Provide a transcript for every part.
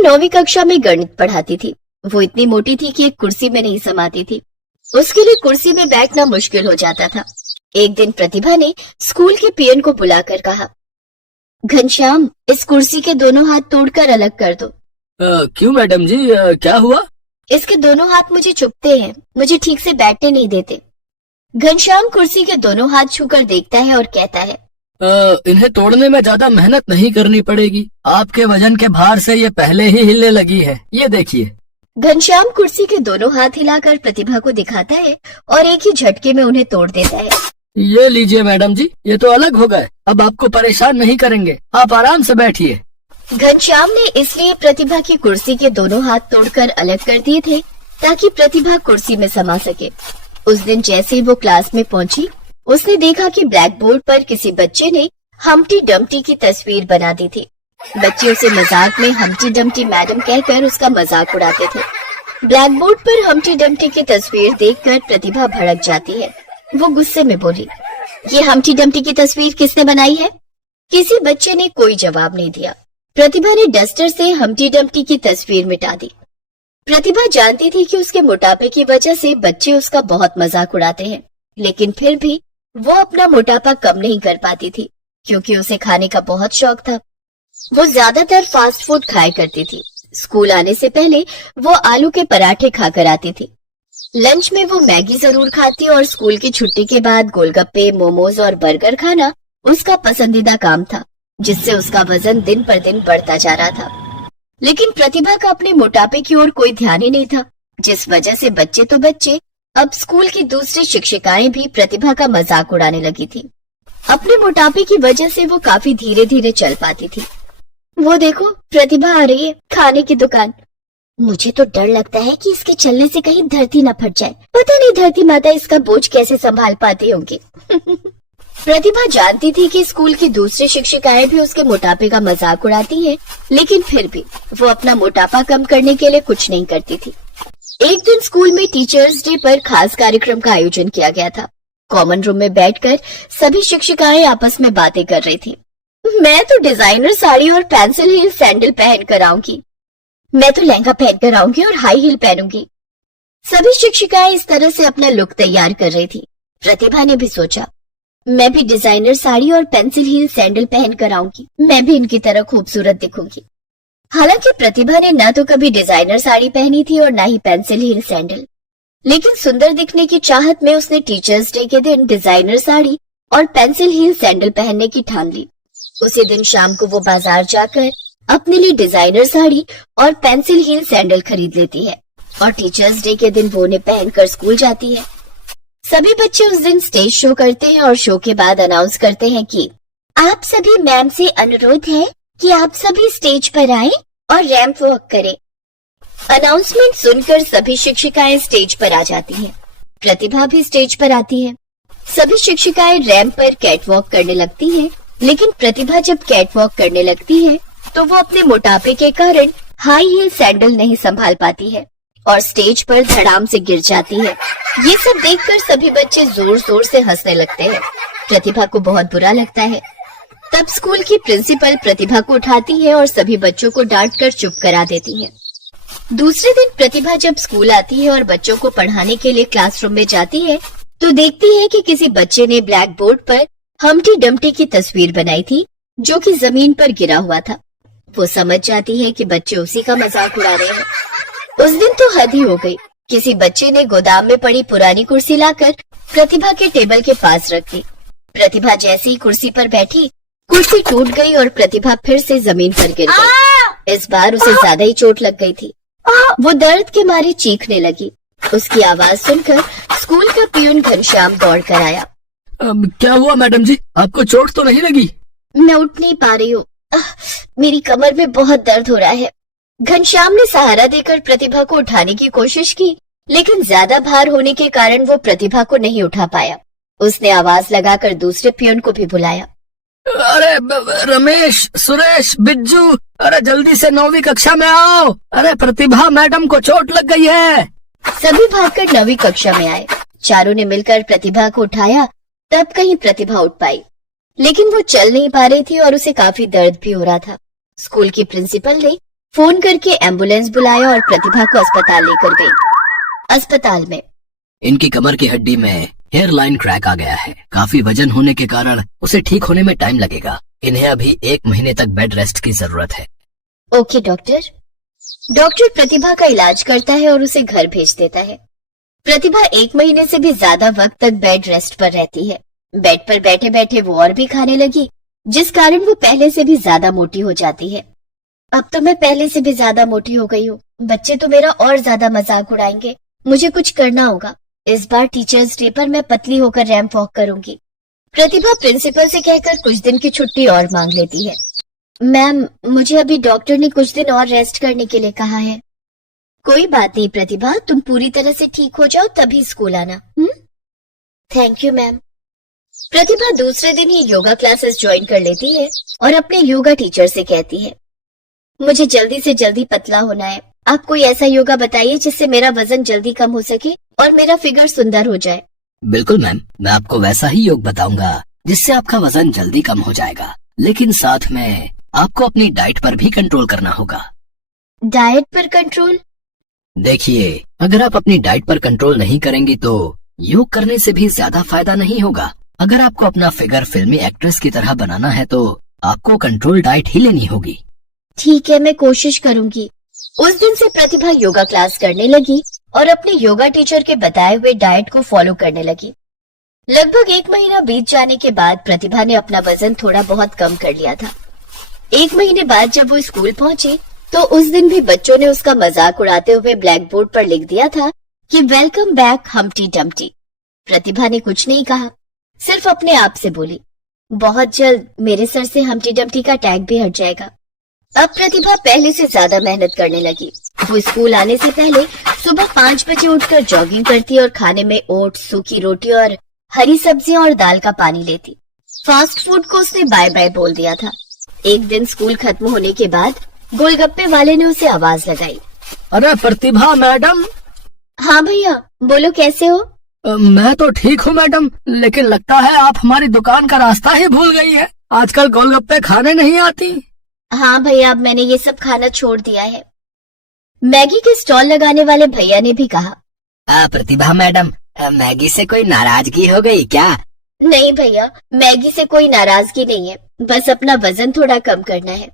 9वीं कक्षा में गणित पढ़ाती थी। वो इतनी मोटी थी कि एक कुर्सी में नहीं समाती थी। उसके लिए कुर्सी में बैठना मुश्किल हो जाता था। एक दिन प्रतिभा ने स्कूल के पीएन को बुलाकर कहा, घनश्याम, इस कुर्सी के दोनों हाथ तोड़कर अलग कर दो। क्यों मैडम जी, क्या हुआ? इसके दोनों हाथ मुझे चुभते हैं, मुझे ठीक से बैठने नहीं देते। घनश्याम कुर्सी के दोनों हाथ छूकर देखता है और कहता है, इन्हें तोड़ने में ज्यादा मेहनत नहीं करनी पड़ेगी। आपके वजन के भार से ये पहले ही हिलने लगी है, ये देखिए। घनश्याम कुर्सी के दोनों हाथ हिलाकर प्रतिभा को दिखाता है और एक ही झटके में उन्हें तोड़ देता है। ये लीजिए मैडम जी, ये तो अलग हो गए। अब आपको परेशान नहीं करेंगे, आप आराम से बैठिए। घनश्याम ने इसलिए प्रतिभा की कुर्सी के दोनों हाथ तोड़कर अलग कर दिए थे ताकि प्रतिभा कुर्सी में समा सके। उस दिन जैसे ही वो क्लास में पहुंची, उसने देखा कि ब्लैक बोर्ड पर किसी बच्चे ने हम्टी डम्टी की तस्वीर बना दी थी। बच्चे उसे मजाक में हम्टी डम्टी मैडम कहकर उसका मजाक उड़ाते थे। ब्लैक बोर्ड पर हम्टी डम्टी की तस्वीर देखकर प्रतिभा भड़क जाती है। वो गुस्से में बोली, ये हम्टी डम्टी की तस्वीर किसने बनाई है? किसी बच्चे ने कोई जवाब नहीं दिया। प्रतिभा ने डस्टर से हम्टी डम्टी की तस्वीर मिटा दी। प्रतिभा जानती थी कि उसके मोटापे की वजह से बच्चे उसका बहुत मजाक उड़ाते हैं, लेकिन फिर भी वो अपना मोटापा कम नहीं कर पाती थी क्योंकि उसे खाने का बहुत शौक था। वो ज्यादातर फास्ट फूड खाया करती थी। स्कूल आने से पहले वो आलू के पराठे खाकर आती थी। लंच में वो मैगी जरूर खाती और स्कूल की छुट्टी के बाद गोलगप्पे, मोमोज और बर्गर खाना उसका पसंदीदा काम था, जिससे उसका वजन दिन पर दिन बढ़ता जा रहा था। लेकिन प्रतिभा का अपने मोटापे की ओर कोई ध्यान ही नहीं था, जिस वजह से बच्चे तो बच्चे, अब स्कूल की दूसरी शिक्षिकाएं भी प्रतिभा का मजाक उड़ाने लगी थी। अपने मोटापे की वजह से वो काफी धीरे धीरे चल पाती थी। वो देखो, प्रतिभा आ रही है, खाने की दुकान। मुझे तो डर लगता है कि इसके चलने से कहीं धरती न फट जाए। पता नहीं धरती माता इसका बोझ कैसे संभाल पाती होंगी। प्रतिभा जानती थी कि स्कूल की दूसरी शिक्षिकाएं भी उसके मोटापे का मजाक उड़ाती हैं, लेकिन फिर भी वो अपना मोटापा कम करने के लिए कुछ नहीं करती थी। एक दिन स्कूल में टीचर्स डे पर खास कार्यक्रम का आयोजन किया गया था। कॉमन रूम में बैठकर सभी शिक्षिकाएं आपस में बातें कर रही थी। मैं तो डिजाइनर साड़ी और पेंसिल हील सैंडल पहन कर आऊंगी। मैं तो लहंगा पहन कर आऊंगी और हाई हील पहनूंगी। सभी शिक्षिकाएं इस तरह से अपना लुक तैयार कर रही थी। प्रतिभा ने भी सोचा, मैं भी डिजाइनर साड़ी और पेंसिल हील सैंडल पहन कर आऊंगी। मैं भी इनकी तरह खूबसूरत दिखूंगी। हालांकि प्रतिभा ने न तो कभी डिजाइनर साड़ी पहनी थी और न ही पेंसिल हील सैंडल, लेकिन सुंदर दिखने की चाहत में उसने टीचर्स डे के दिन डिजाइनर साड़ी और पेंसिल हील सैंडल पहनने की ठान ली। उसी दिन शाम को वो बाजार जाकर अपने लिए डिजाइनर साड़ी और पेंसिल हील सैंडल खरीद लेती है और टीचर्स डे के दिन वो उन्हें पहनकर स्कूल जाती है। सभी बच्चे उस दिन स्टेज शो करते हैं और शो के बाद अनाउंस करते हैं कि आप सभी मैम से अनुरोध है कि आप सभी स्टेज पर आएं और रैंप वॉक करें। अनाउंसमेंट सुनकर सभी शिक्षिकाएं स्टेज पर आ जाती हैं। प्रतिभा भी स्टेज पर आती है। सभी शिक्षिकाएं रैंप पर कैट वॉक करने लगती हैं, लेकिन प्रतिभा जब कैट वॉक करने लगती है तो वो अपने मोटापे के कारण हाई हील सैंडल नहीं संभाल पाती है और स्टेज पर धड़ाम से गिर जाती है। ये सब देखकर सभी बच्चे जोर जोर से हंसने लगते हैं। प्रतिभा को बहुत बुरा लगता है। तब स्कूल की प्रिंसिपल प्रतिभा को उठाती है और सभी बच्चों को डांट कर चुप करा देती है। दूसरे दिन प्रतिभा जब स्कूल आती है और बच्चों को पढ़ाने के लिए क्लासरूम में जाती है तो देखती है कि किसी बच्चे ने ब्लैक बोर्ड पर हम्टी डम्टी की तस्वीर बनाई थी, जो कि जमीन पर गिरा हुआ था। वो समझ जाती है कि बच्चे उसी का मजाक उड़ा रहे हैं। उस दिन तो हद ही हो गई। किसी बच्चे ने गोदाम में पड़ी पुरानी कुर्सी लाकर प्रतिभा के टेबल के पास रख दी। प्रतिभा जैसे ही कुर्सी पर बैठी, कुर्सी टूट गई और प्रतिभा फिर से जमीन पर गिर गई। इस बार उसे ज्यादा ही चोट लग गई थी। वो दर्द के मारे चीखने लगी। उसकी आवाज सुनकर स्कूल का पियून घनश्याम दौड़ कर आया। क्या हुआ मैडम जी, आपको चोट तो नहीं लगी? मैं उठ नहीं पा रही हूँ, मेरी कमर में बहुत दर्द हो रहा है। घनश्याम ने सहारा देकर प्रतिभा को उठाने की कोशिश की, लेकिन ज्यादा भार होने के कारण वो प्रतिभा को नहीं उठा पाया। उसने आवाज लगाकर दूसरे पियून को भी बुलाया। अरे रमेश, सुरेश, बिज्जू, अरे जल्दी से 9वीं कक्षा में आओ। अरे प्रतिभा मैडम को चोट लग गई है। सभी भागकर 9वीं कक्षा में आए। चारों ने मिलकर प्रतिभा को उठाया, तब कहीं प्रतिभा उठ पाई, लेकिन वो चल नहीं पा रही थी और उसे काफी दर्द भी हो रहा था। स्कूल की प्रिंसिपल ने फोन करके एम्बुलेंस बुलाया और प्रतिभा को अस्पताल लेकर गई। अस्पताल में इनकी कमर की हड्डी में हेयर लाइन क्रैक आ गया है। काफी वजन होने के कारण उसे ठीक होने में टाइम लगेगा। इन्हें अभी 1 महीने तक बेड रेस्ट की जरूरत है। Okay doctor. डॉक्टर प्रतिभा का इलाज करता है और उसे घर भेज देता है। प्रतिभा 1 महीने से भी ज्यादा वक्त तक बेड रेस्ट पर रहती है। बेड पर बैठे बैठे वो और भी खाने लगी, जिस कारण वो पहले से भी ज्यादा मोटी हो जाती है। अब तो मैं पहले से भी ज्यादा मोटी हो गई हूँ। बच्चे तो मेरा और ज्यादा मजाक उड़ाएंगे। मुझे कुछ करना होगा। इस बार टीचर्स डे पर मैं पतली होकर रैंप वॉक करूंगी। प्रतिभा प्रिंसिपल से कहकर कुछ दिन की छुट्टी और मांग लेती है। मैम, मुझे अभी डॉक्टर ने कुछ दिन और रेस्ट करने के लिए कहा है। कोई बात नहीं प्रतिभा, तुम पूरी तरह से ठीक हो जाओ तभी स्कूल आना। Thank you ma'am. प्रतिभा दूसरे दिन ही योगा क्लासेस ज्वाइन कर लेती है और अपने योगा टीचर से कहती है, मुझे जल्दी से जल्दी पतला होना है। आप कोई ऐसा योगा बताइए जिससे मेरा वजन जल्दी कम हो सके और मेरा फिगर सुंदर हो जाए। बिल्कुल मैम, मैं आपको वैसा ही योग बताऊंगा जिससे आपका वजन जल्दी कम हो जाएगा, लेकिन साथ में आपको अपनी डाइट पर भी कंट्रोल करना होगा। डाइट पर कंट्रोल? देखिए, अगर आप अपनी डाइट पर कंट्रोल नहीं करेंगी तो योग करने से भी ज्यादा फायदा नहीं होगा। अगर आपको अपना फिगर फिल्मी एक्ट्रेस की तरह बनाना है तो आपको कंट्रोल डाइट ही लेनी होगी। ठीक है, मैं कोशिश करूंगी। उस दिन से प्रतिभा योगा क्लास करने लगी और अपने योगा टीचर के बताए हुए डाइट को फॉलो करने लगी। लगभग 1 महीना बीत जाने के बाद प्रतिभा ने अपना वजन थोड़ा बहुत कम कर लिया था। 1 महीने बाद जब वो स्कूल पहुंची तो उस दिन भी बच्चों ने उसका मजाक उड़ाते हुए ब्लैक बोर्ड पर लिख दिया था कि वेलकम बैक हम्प्टी डम्प्टी। प्रतिभा ने कुछ नहीं कहा, सिर्फ अपने आप से बोली, बहुत जल्द मेरे सर से हम्प्टी डम्प्टी का टैग भी हट जाएगा। अब प्रतिभा पहले से ज्यादा मेहनत करने लगी। वो स्कूल आने से पहले सुबह 5 बजे उठकर जॉगिंग करती और खाने में ओट्स, सूखी रोटी और हरी सब्जियां और दाल का पानी लेती। फास्ट फूड को उसने बाय बाय बोल दिया था। एक दिन स्कूल खत्म होने के बाद गोलगप्पे वाले ने उसे आवाज लगाई, अरे प्रतिभा मैडम। हाँ भैया, बोलो कैसे हो? मैं तो ठीक हूँ मैडम, लेकिन लगता है आप हमारी दुकान का रास्ता ही भूल गई है। आजकल गोलगप्पे खाने नहीं आती। हाँ भैया, अब मैंने ये सब खाना छोड़ दिया है। मैगी के स्टॉल लगाने वाले भैया ने भी कहा, प्रतिभा मैडम, मैगी से कोई नाराजगी हो गई क्या? नहीं भैया, मैगी से कोई नाराजगी नहीं है, बस अपना वजन थोड़ा कम करना है।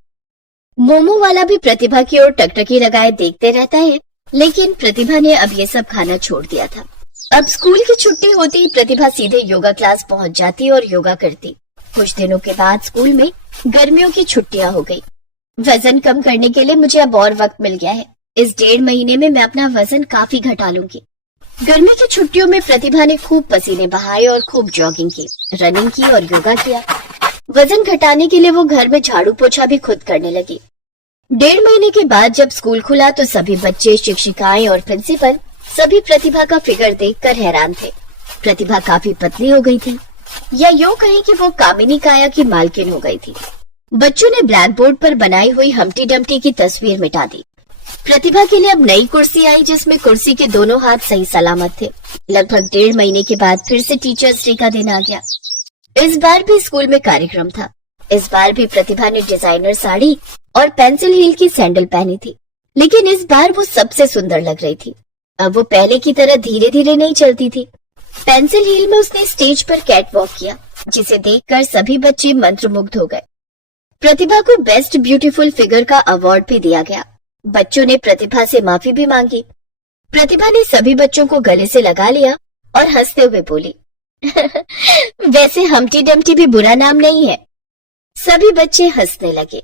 मोमो वाला भी प्रतिभा की ओर टकटकी लगाए देखते रहता है, लेकिन प्रतिभा ने अब ये सब खाना छोड़ दिया था। अब स्कूल की छुट्टी होती ही प्रतिभा सीधे योगा क्लास पहुंच जाती और योगा करती। कुछ दिनों के बाद स्कूल में गर्मियों की छुट्टियां हो गई। वजन कम करने के लिए मुझे अब और वक्त मिल गया है। इस 1.5 महीने में मैं अपना वजन काफी घटा लूंगी। गर्मी की छुट्टियों में प्रतिभा ने खूब पसीने बहाए और खूब जॉगिंग की, रनिंग की और योगा किया। वजन घटाने के लिए वो घर में झाड़ू पोछा भी खुद करने लगी। 1.5 महीने के बाद जब स्कूल खुला तो सभी बच्चे, शिक्षिकाएं और प्रिंसिपल सभी प्रतिभा का फिगर देखकर हैरान थे। प्रतिभा काफी पतली हो गई थी, या यूं कहें कि वो कामिनी काया की मालकिन हो गई थी। बच्चों ने ब्लैक बोर्ड पर बनाई हुई हम्प्टी डम्प्टी की तस्वीर मिटा दी। प्रतिभा के लिए अब नई कुर्सी आई जिसमें कुर्सी के दोनों हाथ सही सलामत थे। लगभग 1.5 महीने के बाद फिर से टीचर्स डे का दिन आ गया। इस बार भी स्कूल में कार्यक्रम था। इस बार भी प्रतिभा ने डिजाइनर साड़ी और पेंसिल हील की सैंडल पहनी थी, लेकिन इस बार वो सबसे सुंदर लग रही थी। अब वो पहले की तरह धीरे धीरे नहीं चलती थी। पेंसिल हील में उसने स्टेज पर कैट वॉक किया, जिसे देखकर सभी बच्चे मंत्रमुग्ध हो गए। प्रतिभा को बेस्ट ब्यूटीफुल फिगर का अवार्ड भी दिया गया। बच्चों ने प्रतिभा से माफी भी मांगी। प्रतिभा ने सभी बच्चों को गले से लगा लिया और हंसते हुए बोली, वैसे हम्प्टी डम्प्टी भी बुरा नाम नहीं है। सभी बच्चे हंसने लगे।